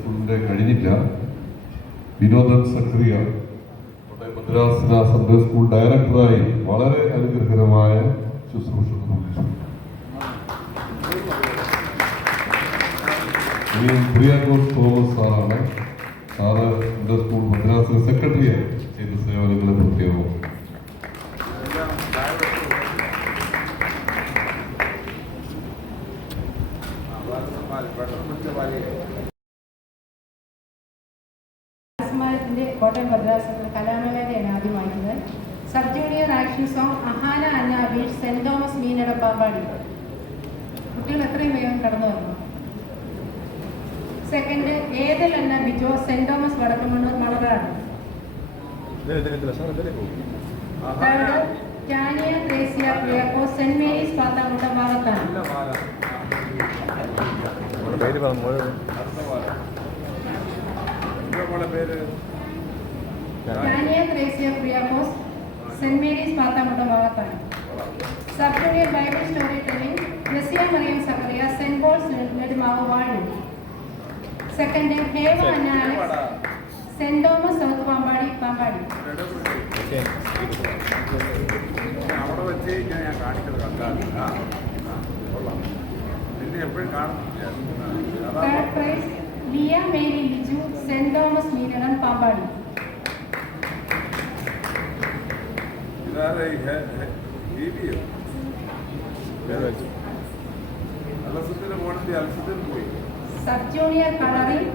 സ്കൂളിന്റെ കഴിഞ്ഞില്ല. വിനോദൻ സക്രിയ. മദ്രാസിന സൺഡേ സ്കൂൾ ഡയറക്ടറായി വളരെ അനുഗ്രഹകരമായ ശുശ്രൂഷ ഇനി പ്രിയാഘോഷ് തോമസ് സാറാണ്. സാറ് എന്റെ സ്കൂൾ മദ്രാസിലെ സെക്രട്ടറിയായി ചെയ്ത സേവനങ്ങളെ പ്രത്യേകം സ്മാരകത്തിന്റെ കോട്ടയം മദ്രാസത്തിലെ കലാമേളയാണ് ആദ്യമായിരുന്നത് sub junior action song Ahana Anna Abeesh Saint Thomas മീനയുടെ Pampady കുട്ടികൾ എത്രയും വേഗം കടന്നു വന്നു സെക്കൻഡ് ഏതൽ എന്ന ബിജോ സെന്റ് തോമസ് വടക്കമണ്ണൂർ മണറാണ് തേർഡ് ടാനിയ ത്രേസ്യ പ്രിയക്കോ സെന്റ് മേരീസ് പാത്താമുട്ട ഭാഗത്താണ്. പേര് പറഞ്ഞു പേര്? ടാനിയ ത്രേസ്യ പ്രിയാമോസ് സെന്റ് മേരീസ് പാത്താമുട്ട ഭാഗത്താണ് sub junior Bible story telling Rasiya Mariyam Zacharia Saint Paul's Nedumavu വാഴി. Second ഹേവ അന്നാലിക്സ് Saint Thomas South Pampady Pampady. അവിടെ വെച്ച് ഞാൻ കാണിച്ചത് എപ്പോഴും കാണുന്നില്ല Leah Mary Liju Saint Thomas മീരണം Pampady. ഇതാരെ ദീപിയോ അലസത്തിന് പോകണമെങ്കിൽ അലസത്തിന് പോയി sub junior colouring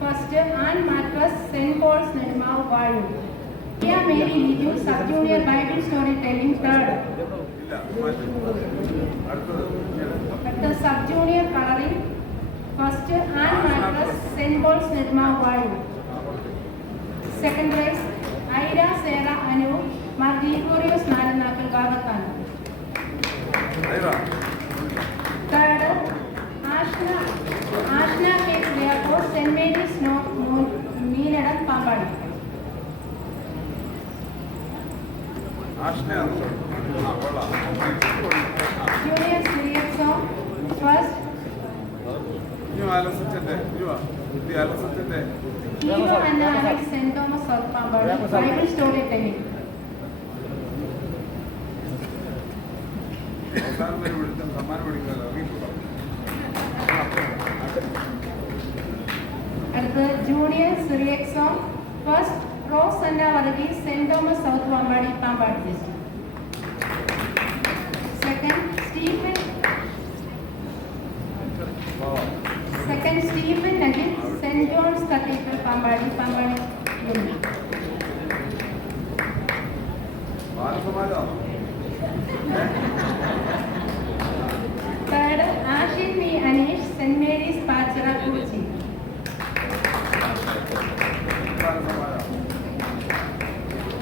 first and mattress saint Paul's Nedumavu വാഴു Liya Mary Liju sub junior Bible storytelling third ഇല്ല മാറ്റി അടുത്തത് ഇങ്ങനെ. അടുത്ത sub junior colouring first and mattress saint Paul's Nedumavu വാഴു second prize Aira Sera Anu Mar Gregorios നാലനാക്കൽ ഭാഗത്താണ് Aira, third Ashna Ashna K പ്രിയാക്കോ saint Mary's നോ മൂ- മീനടം പാമ്പാടി. ആഷ്നയാണ്. ആ, കൊള്ളാം. ജൂനിയർ സീരിയസ് സോങ് ഫസ്റ്റ് ഇനി വാ, അലസത്തിന്റെ ഇനി വാ. ഇത് അലസത്തിന്റെ hero and Alex saint Thomas south Pampady Bible story telling അവസാനം വരെ വിളിച്ചാൽ സമ്മാനം മേടിക്കുന്നത് അറിയില്ല അടുത്ത് junior Syriac song first Rose Anna Varghese saint Thomas south Pampady Pampady district second Stephen second Stephen Najin saint John's cathedral Pampady Pampady unit ബാലസമാജാണോ third Ashin V Aneesh saint Mary's Pachira Kurichi ബാലസമാജാണോ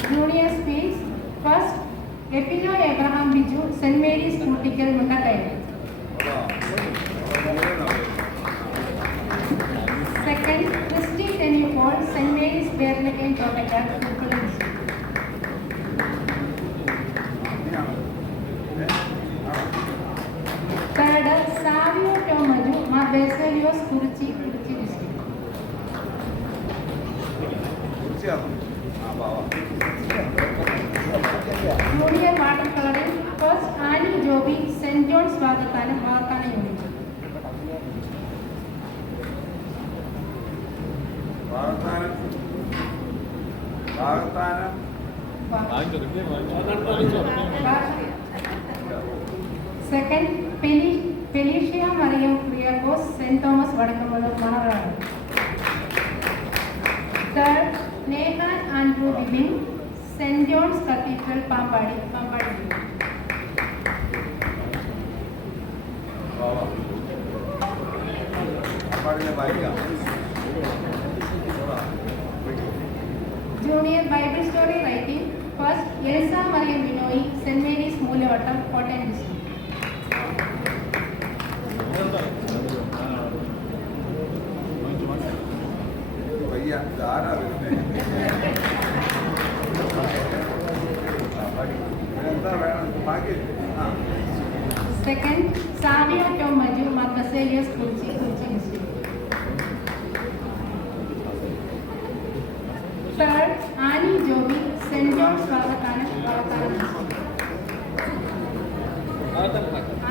junior speaks first എപ്പിനോ Abraham Biju saint Mary's Koottickal Mundakayam second Christy ടെനിപ്പോൾ saint Mary's ബേർലക്കയം തോട്ടക്കാട് ഉൾക്കൊള്ളും third Savio ടോമജു മാ Baselios Kurichi Kurichi district കുറിച്ചാണോ ആ Bava junior water colouring first Annie Joby saint John's ഭാഗത്താണ് ഭാഗത്താണ് unit Vakathanam Vakathanam second പെലി പെലീഷ്യ മറിയം പ്രിയാക്കോസ് സെന്റ് തോമസ് വടക്കമ്പള്ളൂർ മണറാണ് third നേഹാൻ Andrew Bibin saint John's cathedral Pampady Pampady Bava അപ്പാടിനെ വായിക്കാം junior Bible story writing first Elsa Mariam Binoy saint Mary's Moolavattom Kottayam district വയ്യ Second, Sadia Tomaju Matasaya Skulchi Kulchi Institute. Third, Ani Jobi St. George Vatakana Vatakana Institute.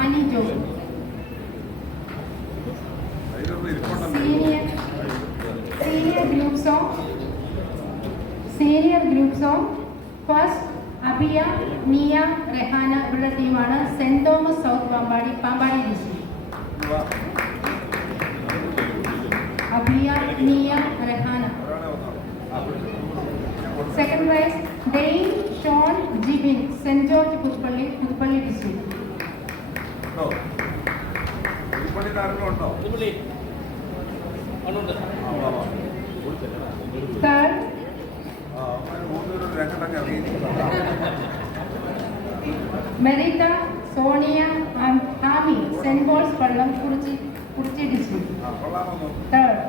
Ani Jobi. Senior, senior groups of senior groups of first first Niya Rehana ഇവരുടെ ടീമാണ്. Saint Thomas south Pampady Pampady district. വാ. Abiya Niya Rehana. Second prize Dane Shawn Jibin saint George Puthuppally Puthuppally district. Third மெரிதா Sonia Amy saint Paul's Pallam Kurichi Kurichi district third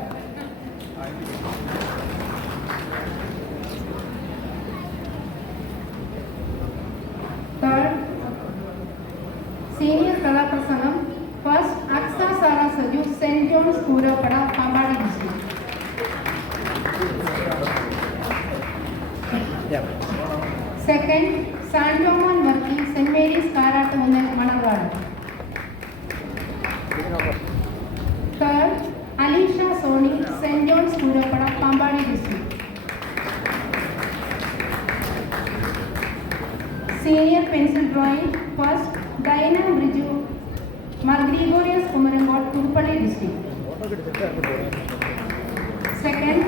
saint John's Kooroppada Pampady district senior pencil drawing first ഡൈന Briju Mar Gregorios കുമരങ്കോട് Puthuppally district second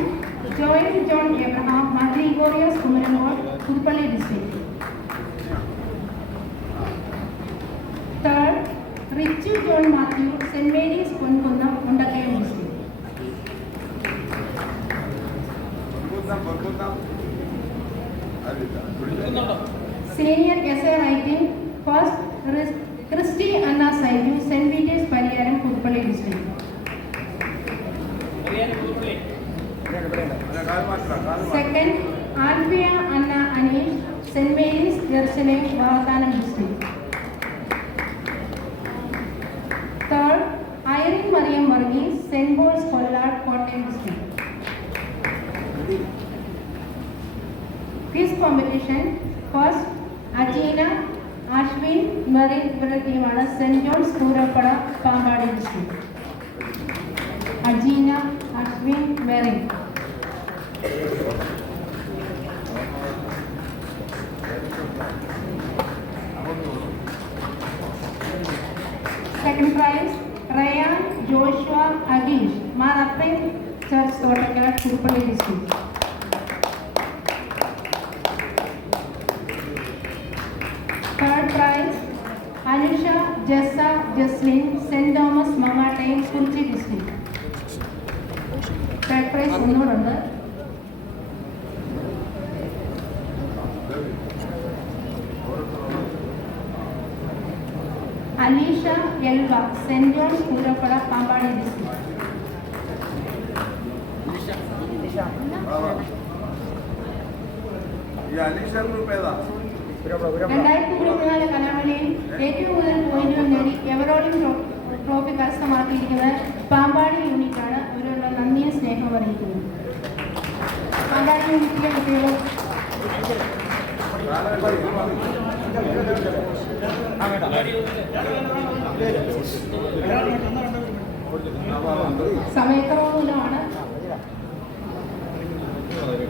Joel John Abraham Mar Gregorios കുമരങ്കോട് Puthuppally district third Richu linear SI writing second prize Ryan Joshua Ageesh Mar അപ്പൻ church Thottakkara Puthuppally district third prize Anusha ജസ Jaslin Saint Thomas Mangattayam Kurichi district third prize ഒന്നുകൂടെ Elva Saint John's Poorappada Pampady district രണ്ടായിരത്തി ഇരുപത്തിനാല് കലാമണിയിൽ ഏറ്റവും കൂടുതൽ പോയിന്റുകൾ നേടി ever rolling ട്രോ- ട്രോഫി കരസ്ഥമാക്കിയിരിക്കുന്നത് പാമ്പാടി യൂണിറ്റാണ് അവരോടുള്ള നന്ദിയ സ്നേഹം അറിയിക്കുന്നത്. പാമ്പാടി യൂണിറ്റിലെ കുട്ടികളും സമയക്കുറവ് മൂലമാണ്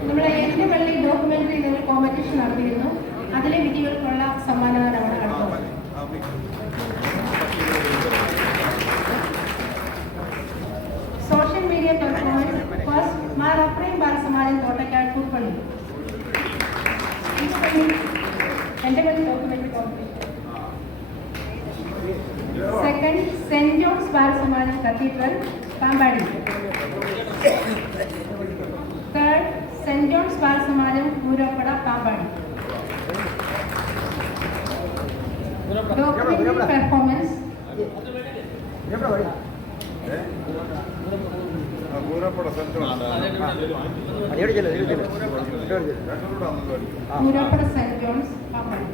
നമ്മുടെ ഏതിന്റെ പള്ളി ഡോക്യുമെന്ററി എന്നൊരു കോമ്പറ്റീഷൻ നടത്തിയിരുന്നു. അതിലെ വിധികൾക്കുള്ള സമ്മാനദാനമാണ് അടുത്തത് social media performance first Mar Aprem Balasamajam Thottakkad Pulpally എന്റെ പള്ളി documentary competition second saint John's Balasamajam cathedral Pampady third saint John's Balasamajam പൂരപ്പട Pampady documentary performance പൂരപ്പട സെന്റർ പൂരപ്പട സെന്റ് ജോൺസ് പാമ്പാടി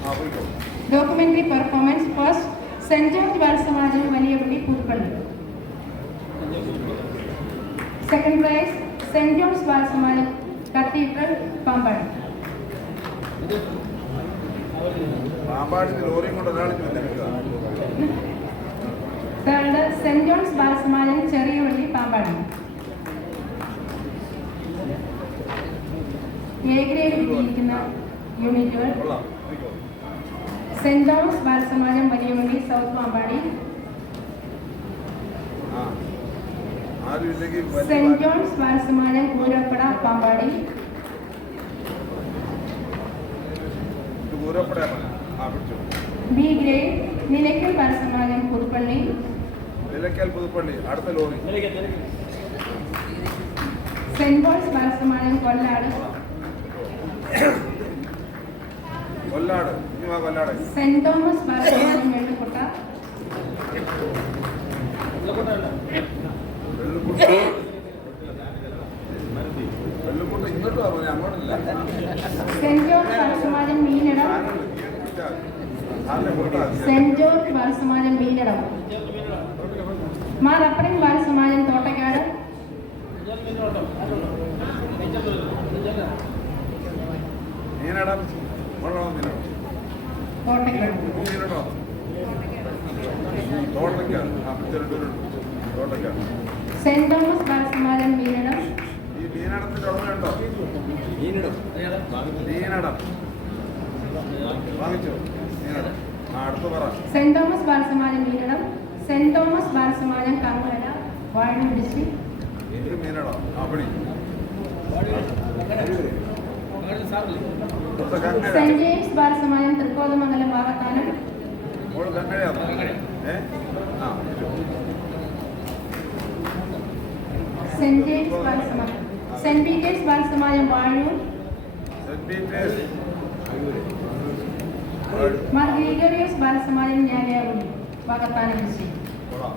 ആ പോയിക്കോ documentary performance first saint George Balasamajam Valiyapally Puthuppally second prize saint John's Balasamajam cathedral Pampady. Third saint John's Balasamajam ചെറിയ വള്ളി Pampady. A grade കിട്ടിയിരിക്കുന്ന യൂണിറ്റുകൾ. Saint Thomas ബാലസമാജം വലിയ വള്ളി സൗത്ത് പാമ്പാടി ആ ആരും ഇല്ലെങ്കിൽ വലിയ സെന്റ് ജോൺസ് മാനസമാനം കൂരപ്പട പാമ്പാടി. ബി ഗ്രേഡ് നിലയ്ക്കൽ മാനസമാനം പുതുപ്പള്ളി. നിലയ്ക്കൽ പുതുപ്പള്ളി അടുത്ത ലോറി. സെന്റ് പോൾസ് മാനസമാനം കൊല്ലാട്. കൊല്ലാട് കൊല്ലാട്. സെന്റ് തോമസ് മാനസമാനം വെള്ളിക്കുട്ട വെള്ളുക്കുട്ട വെള്ളുക്കുട്ട ഇങ്ങോട്ട് വാ മോനെ അങ്ങോട്ടില്ല saint George Balasamajam Meenadom. Saint George Balasamajam Meenadom. Mar അപ്പറിൻ Balasamajam Thottakkad. Saint Thomas Balasamajam Meenadom. മീനടത്തിന്റെ ഓർമ്മയുണ്ടോ മീനടം. വാങ്ങിച്ചോ? മീനടം. ആ അടുത്ത് പറ. Saint Thomas ബാലസമാനം Meenadam. Saint Thomas ബാലസമാനം കർമ്മല വാഴൂർ ഡിസ്ട്രിക്ട് ഇത് മീനടം. ആ പിടി. അടുത്ത കങ്ങഴ. സെന്റ് ജെയിംസ് ബാലസമാനം തൃക്കോതമംഗലം വാകത്താനം പിടിച്ചോ. Saint James Balasamajam. Saint Peter's saint Peter's Mar Gregorios Balasamajam ഞാനയാകുടി Vakathanam district കൊള്ളാം.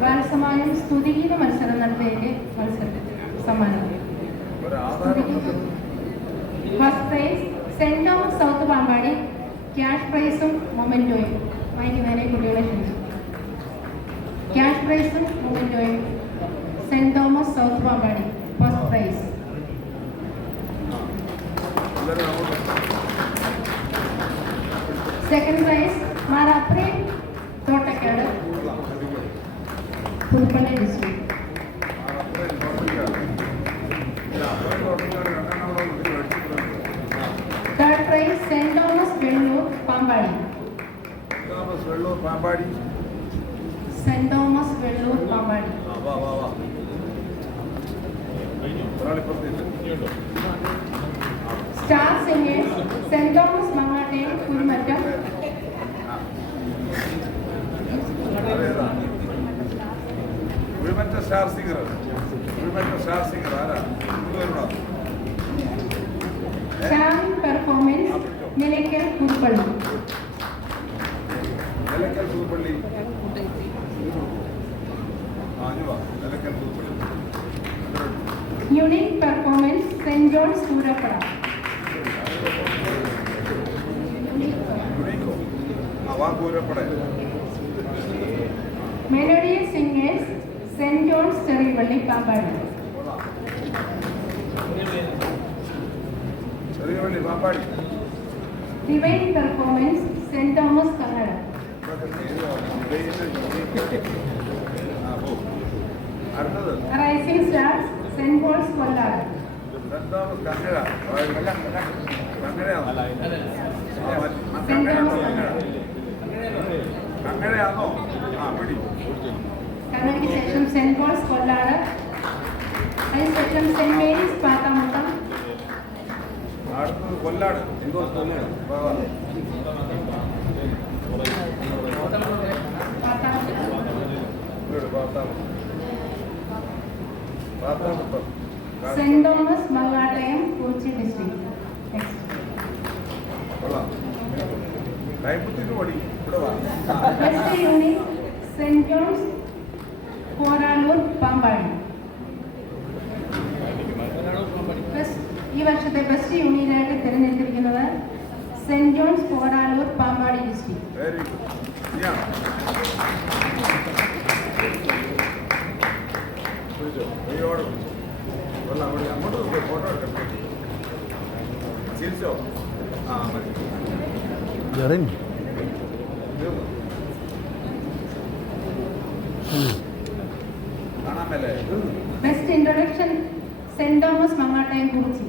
ബാലസമാജം സ്തുതിഗീത മത്സരം നടത്തിയതിന്റെ മത്സരത്തിൽ സമ്മാനം first prize saint Thomas south Pampady cash പ്രൈസും മൊമെന്റോയും വാങ്ങിക്കുന്നതിനെ കുട്ടികളെ ക്ഷണിച്ചു. ക്യാഷ് പ്രൈസും മൊമെന്റോയും saint Thomas south Pampady first prize എല്ലാവരും അങ്ങോട്ട് സെക്കൻഡ് പ്രൈസ് മാർ അപ്രീം തോട്ടക്കാട് കൊള്ളാം. അടിപൊളി. പുതുപ്പള്ളി ഡിസ്ട്രിക്ട് ആ, അത്രയും തോട്ടയ്ക്കാണ്. ഇല്ല, അത്രയും തോട്ടയ്ക്കാണ് star singers saint Thomas Mangattayam Kurumattam അതേതാ Uzhumatta star singer Uzhumatta star singer ആരാ ഇതുവരുണോ Shyam performance Nilakkal Puthuppally performance saint John's പൂരപ്പട യുണീക്കോ ആ വാ Koorappada melodious singers saint John's Cheriyapally Pampady ചെറിയ പള്ളി പാമ്പാടി ഡിവൈൻ പെർഫോമൻസ് സെന്റ് കണ്ണൂരിക്ക് ശേഷം സെന്റ് പോൾസ് കൊല്ലാട് അതിനുശേഷം saint Mary's Pathamuttom Kollad. Pathamuttom Pathamuttom. Saint Thomas മങ്ങാട്ടയം Kochi district. Best unit saint John's പോരാളൂർ Pampady. ഈ വർഷത്തെ ബെസ്റ്റ് യൂണിയനായിട്ട് തിരഞ്ഞെടുത്തിരിക്കുന്നത് സെന്റ് ജോൺസ് പോരാളൂർ പാമ്പാടി ഡിസ്ട്രിക്ട്. മേലേ best introduction Saint Thomas Mangattayam Kurichi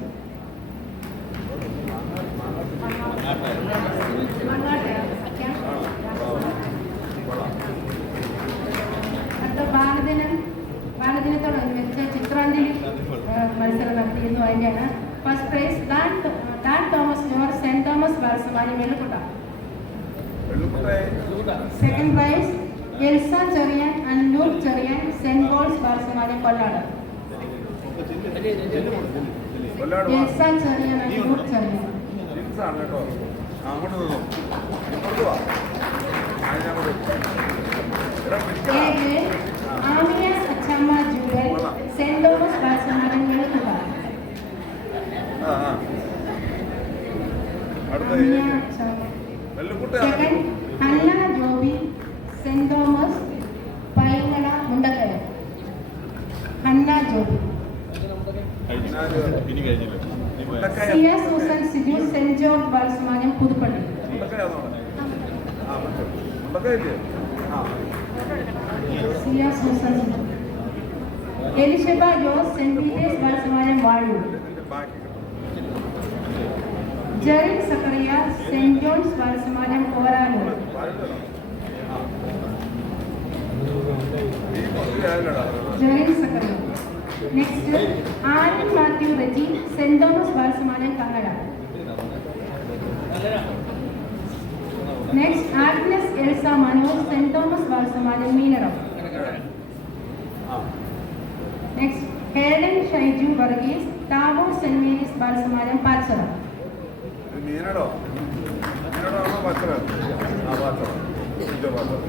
Mangattayam കൊള്ളാം അടുത്ത ബാലദിനം ബാലദിനത്തോടനുബന്ധിച്ച് ചിത്രാഞ്ജലി ആ, മത്സരം നടത്തിയിരുന്നു അതിന്റെയാണ് first prize Dan Dan Thomas ജോർ saint Thomas ബാലസമാനി വെള്ളിക്കുട്ട വെള്ളിക്കുട്ടേ second prize Elsa Cherian Luke Cherian Saint Paul's Kollad വാ എൽസ ചെറിയൻ അന്നൂർ Cherian. Amiya Achamma Jubal Saint Thomas ആ. അടുത്ത ആമിയ ഏഴ്. അച്ചമ്മ Vellikutta second Hannah Joby saint Thomas പൈങ്ങട Mundakkara Hannah Joby മുണ്ടക്കയ Siya Susan Siju saint George ബാലസമാനം Puthuppally മുണ്ടക്കയാണോ ആ മറ്റോ മുണ്ടക്കയില്ലേ ആ Siya Susan Siju Elishaba Jose Saint Peter's Balasamajam Vazhoor ഇതിന്റെ ബാക്കി കിട്ടും ജെറിൻ സക്കറിയ സെന്റ് ജോൺസ് ബാലസമാനം കോരാനൂർ ബാക്കിയുണ്ടോ? ആ. ഈ കുറച്ച് ആയല്ലോടാ. Jerin Zacharia next Aryan Mathew Reji Saint Thomas Balasamajam Kangada next Agnes Elsa Manoj Saint Thomas Balasamajam മീനറം. ആ. Next Hayden Shaiju Varghese Tagore saint Mary's ബാലസമാനം Pachara. ഇത് മീനടോ? മീനടോ ആണോ പച്ചറോ? ആ പച്ചറോ. ഇതോ പച്ചറോ.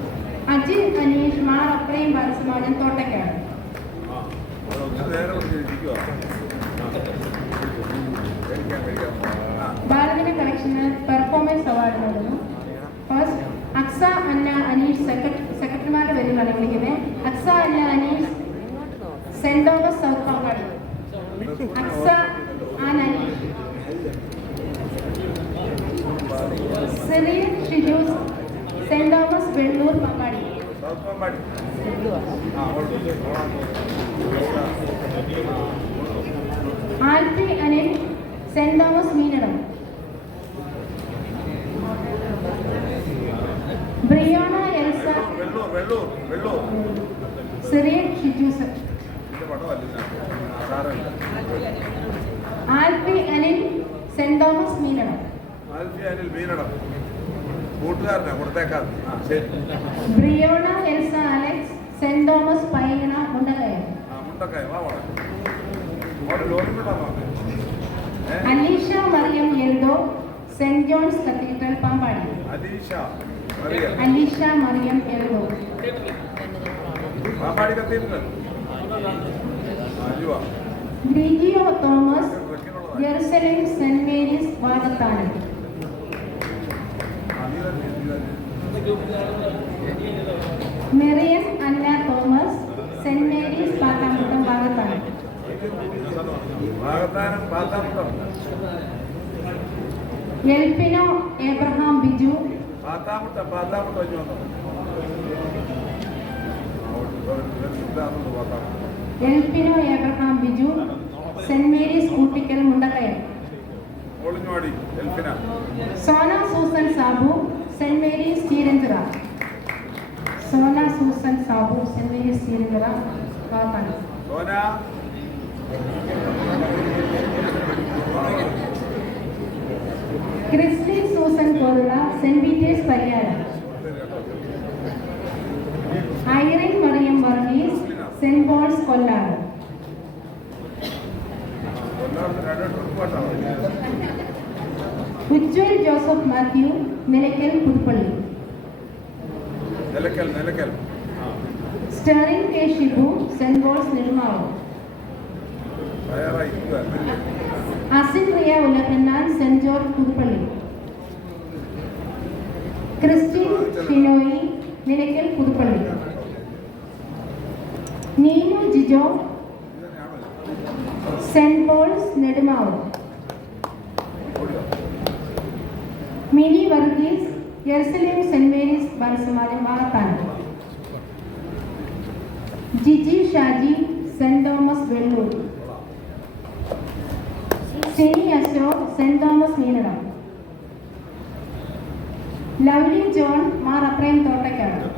അജിത് അനീഷ് മാർ അപ്രയും ബാലസമാനം തോട്ടക്കാട് ആ ಬಾಲಗನ ಕಲೆಕ್ಷನ್ ಪರ್ಫಾರ್ಮೆನ್ಸ್ ಅವಾರ್ಡ್ಗಳನ್ನು ಫಸ್ಟ್ ಅಕ್ಸಾ ಅನ್ನ ಅನೀರ್ ಸೆಕ್ರೆಟ್ ಸೆಕ್ರೆಟರಿಮಾರ ವೆರಿ ಮನೆಗಳಿವೆ ಅಕ್ಸಾ ಅನ್ನ ಅನೀರ್ ಸೆಂಡ್ ಓವರ್ ಸೌತ್ ಕಾಂಗಡಿ ಅಕ್ಸಾ ಅನ್ ಅನೀರ್ ಸಿರಿ ಶ್ರೀಜೂಸ್ ಸೆಂಡ್ ಓವರ್ಸ್ ಬೆಳ್ಳೂರು ಮಂಗಾಡಿ ആൻ അനീഷ് സിറിയൻ തോമസ് വെള്ളൂർ പങ്കാടി സൗത്ത് പാമ്പാടി ആ already Alfie Anil saint Thomas Meenadom. ബ്രിയോണ Elsa. സിറിയൻ ഷിജൂസ് ഇതിന്റെ പടമല്ല Anil saint Thomas Meenadom. Alfie Anil Meenadom. കൂട്ടുകാരനാ കൊടുത്തേക്കാം. ശരി. ബ്രിയോണ എൽസ അലക്സ് സെന്റ് തോമസ് പൈന മുണ്ടകയം ആ മുണ്ടക്കായ. വാ വാ. Lorry Alisha Mariam Eldho saint John's cathedral Pampady. Alisha Alisha Mariam Eldho. Pampady cathedral. ഗ്രിജിയോ Thomas Jerusalem saint Mary's Vakathanam. മെറിയം Anna Thomas saint Mary's Pathamuttom ഭാഗത്താണ്. എൽപിനോ Abraham Biju. എൽപിനോ Abraham Biju. Saint Mary's Koottickal Mundakayam. Sona Susan Sabu. Saint Mary's Cheeranchira Sona Susan Sabu saint Mary's Cheeranchira Vakathanam Sona ക്രിസ്ലി Susan പോലുള്ള saint Peter's Pariyaram Irene Mariam Varghese saint Paul's Kollad Ujwal Joseph Mathew Nilakkal Puthuppally. Nilakkal ആ. സ്റ്റെറിൻ K Shibu saint Paul's നെടുമാവൂർ. Asin Riya ഉലകന്നാൻ saint George Puthuppally. Christian Shinoy Nilakkal Puthuppally. Neenu Jijo saint Nedumavu Mini Varghese Jerusalem saint Mary's Balasamajam Vakathanam Jiji Shaji saint Thomas Vellur. സെനി Ashok saint Thomas Meenadom Lovely John Mar അത്രയും തോട്ടയ്ക്കാട്. ആനിയമ്മ